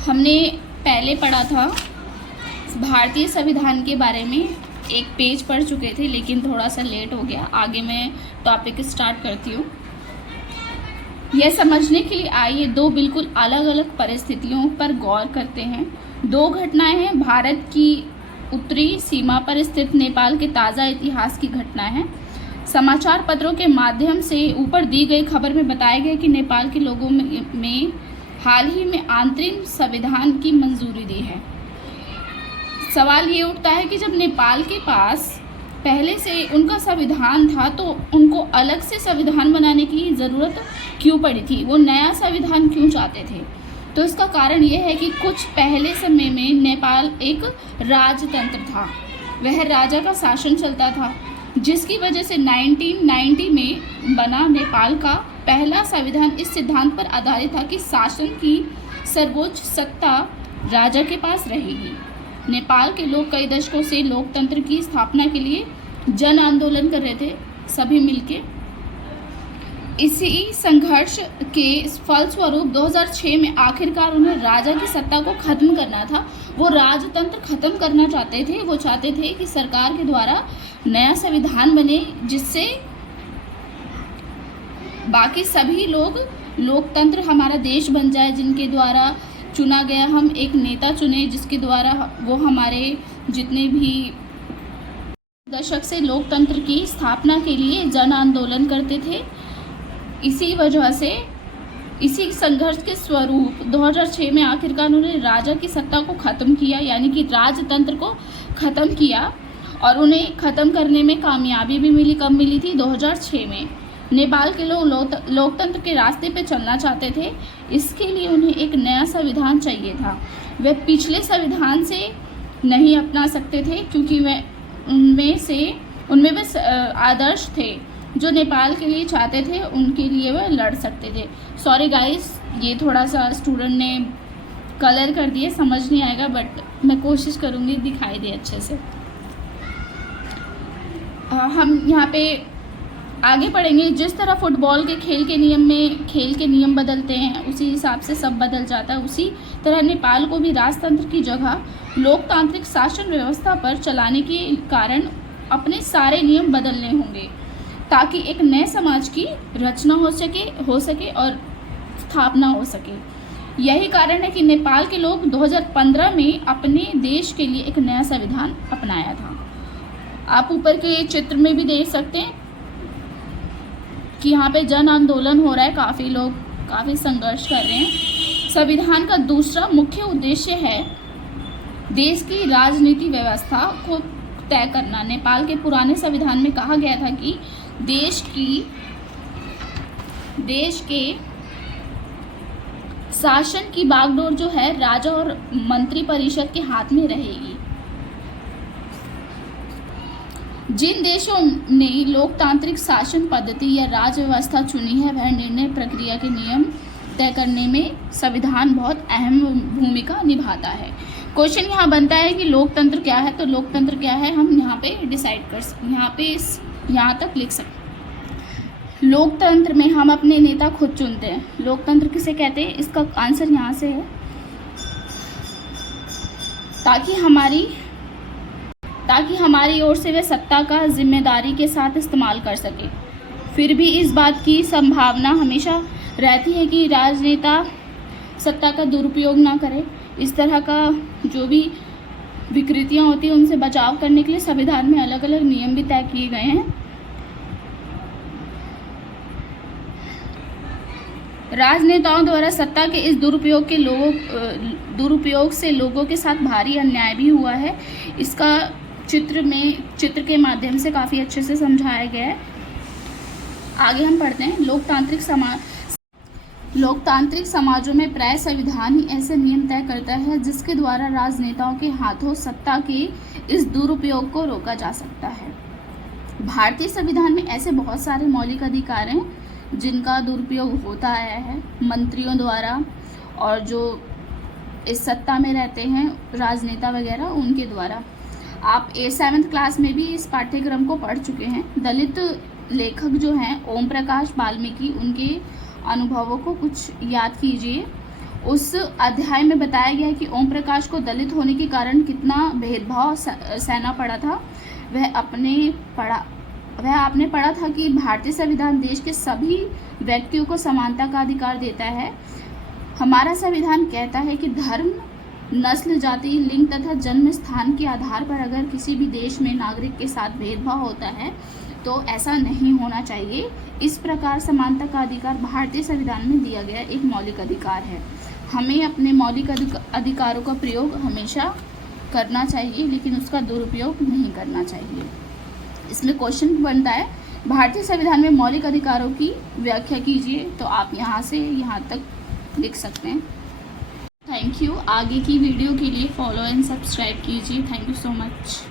हमने पहले पढ़ा था भारतीय संविधान के बारे में, एक पेज पढ़ चुके थे लेकिन थोड़ा सा लेट हो गया। आगे मैं टॉपिक स्टार्ट करती हूँ। यह समझने के लिए आइए दो बिल्कुल अलग अलग परिस्थितियों पर गौर करते हैं। दो घटनाएं हैं। भारत की उत्तरी सीमा पर स्थित नेपाल के ताज़ा इतिहास की घटना है। समाचार पत्रों के माध्यम से ऊपर दी गई खबर में बताया गया कि नेपाल के लोगों में हाल ही में आंतरिक संविधान की मंजूरी दी है। सवाल ये उठता है कि जब नेपाल के पास पहले से उनका संविधान था तो उनको अलग से संविधान बनाने की ज़रूरत क्यों पड़ी थी? वो नया संविधान क्यों चाहते थे? तो इसका कारण ये है कि कुछ पहले समय में नेपाल एक राजतंत्र था। वह राजा का शासन चलता था, जिसकी वजह से 1990 में बना नेपाल का पहला संविधान इस सिद्धांत पर आधारित था कि शासन की सर्वोच्च सत्ता राजा के पास रहेगी। नेपाल के लोग कई दशकों से लोकतंत्र की स्थापना के लिए जन आंदोलन कर रहे थे, सभी मिलके। इसी संघर्ष के फलस्वरूप 2006 में आखिरकार उन्हें राजा की सत्ता को खत्म करना था। वो राजतंत्र खत्म करना चाहते थे। वो चाहते थे कि सरकार के द्वारा नया संविधान बने, जिससे बाकी सभी लोग लोकतंत्र हमारा देश बन जाए, जिनके द्वारा चुना गया हम एक नेता चुने, जिसके द्वारा वो हमारे जितने भी दशक से लोकतंत्र की स्थापना के लिए जन आंदोलन करते थे। इसी वजह से इसी संघर्ष के स्वरूप 2006 में आखिरकार उन्होंने राजा की सत्ता को ख़त्म किया, यानी कि राजतंत्र को ख़त्म किया। और उन्हें ख़त्म करने में कामयाबी भी मिली। कब मिली थी? 2006 में। नेपाल के लोग लोकतंत्र के रास्ते पे चलना चाहते थे। इसके लिए उन्हें एक नया संविधान चाहिए था। वे पिछले संविधान से नहीं अपना सकते थे, क्योंकि वे उनमें वे आदर्श थे जो नेपाल के लिए चाहते थे, उनके लिए वह लड़ सकते थे। सॉरी गाइस, ये थोड़ा सा स्टूडेंट ने कलर कर दिए, समझ नहीं आएगा, बट मैं कोशिश करूँगी दिखाई दे अच्छे से। हम यहाँ पे आगे पढ़ेंगे। जिस तरह फुटबॉल के खेल के नियम बदलते हैं, उसी हिसाब से सब बदल जाता है। उसी तरह नेपाल को भी राजतंत्र की जगह लोकतांत्रिक शासन व्यवस्था पर चलाने के कारण अपने सारे नियम बदलने होंगे, ताकि एक नए समाज की रचना हो सके और स्थापना हो सके। यही कारण है कि नेपाल के लोग 2015 में अपने देश के लिए एक नया संविधान अपनाया था। आप ऊपर के चित्र में भी देख सकते हैं कि यहाँ पे जन आंदोलन हो रहा है, काफ़ी लोग काफ़ी संघर्ष कर रहे हैं। संविधान का दूसरा मुख्य उद्देश्य है देश की राजनीति व्यवस्था को तय करना। नेपाल के पुराने संविधान में कहा गया था कि देश के शासन की बागडोर जो है राजा और मंत्री परिषद के हाथ में रहेगी। जिन देशों ने लोकतांत्रिक शासन पद्धति या राज्य व्यवस्था चुनी है, वह निर्णय प्रक्रिया के नियम तय करने में संविधान बहुत अहम भूमिका निभाता है। क्वेश्चन यहाँ बनता है कि लोकतंत्र क्या है? तो लोकतंत्र क्या है हम यहाँ पे डिसाइड कर सकते, यहाँ तक लिख सकते। लोकतंत्र में हम अपने नेता खुद चुनते हैं। लोकतंत्र किसे कहते हैं? इसका आंसर यहाँ से है, ताकि हमारी ओर से वे सत्ता का जिम्मेदारी के साथ इस्तेमाल कर सके। फिर भी इस बात की संभावना हमेशा रहती है कि राजनेता सत्ता का दुरुपयोग ना करे। इस तरह का जो भी विकृतियां होती हैं, उनसे बचाव करने के लिए संविधान में अलग अलग नियम भी तय किए गए हैं। राजनेताओं द्वारा सत्ता के इस दुरुपयोग से लोगों के साथ भारी अन्याय भी हुआ है। इसका चित्र के माध्यम से काफ़ी अच्छे से समझाया गया है। आगे हम पढ़ते हैं। लोकतांत्रिक समाजों में प्राय संविधान ही ऐसे नियम तय करता है जिसके द्वारा राजनेताओं के हाथों सत्ता के इस दुरुपयोग को रोका जा सकता है। भारतीय संविधान में ऐसे बहुत सारे मौलिक अधिकार हैं जिनका दुरुपयोग होता आया है मंत्रियों द्वारा, और जो इस सत्ता में रहते हैं राजनेता वगैरह, उनके द्वारा। आप 7th क्लास में भी इस पाठ्यक्रम को पढ़ चुके हैं। दलित लेखक जो हैं ओम प्रकाश वाल्मीकि, उनके अनुभवों को कुछ याद कीजिए उस अध्याय में बताया गया है कि ओम प्रकाश को दलित होने के कारण कितना भेदभाव सहना पड़ा था। वह आपने पढ़ा था कि भारतीय संविधान देश के सभी व्यक्तियों को समानता का अधिकार देता है। हमारा संविधान कहता है कि धर्म, नस्ल, जाति, लिंग तथा जन्म स्थान के आधार पर अगर किसी भी देश में नागरिक के साथ भेदभाव होता है तो ऐसा नहीं होना चाहिए। इस प्रकार समानता का अधिकार भारतीय संविधान में दिया गया एक मौलिक अधिकार है। हमें अपने मौलिक अधिकारों का प्रयोग हमेशा करना चाहिए, लेकिन उसका दुरुपयोग नहीं करना चाहिए। इसमें क्वेश्चन बनता है, भारतीय संविधान में मौलिक अधिकारों की व्याख्या कीजिए। तो आप यहाँ से यहाँ तक लिख सकते हैं। Thank you. आगे की वीडियो के लिए फॉलो एंड सब्सक्राइब कीजिए। Thank you so much.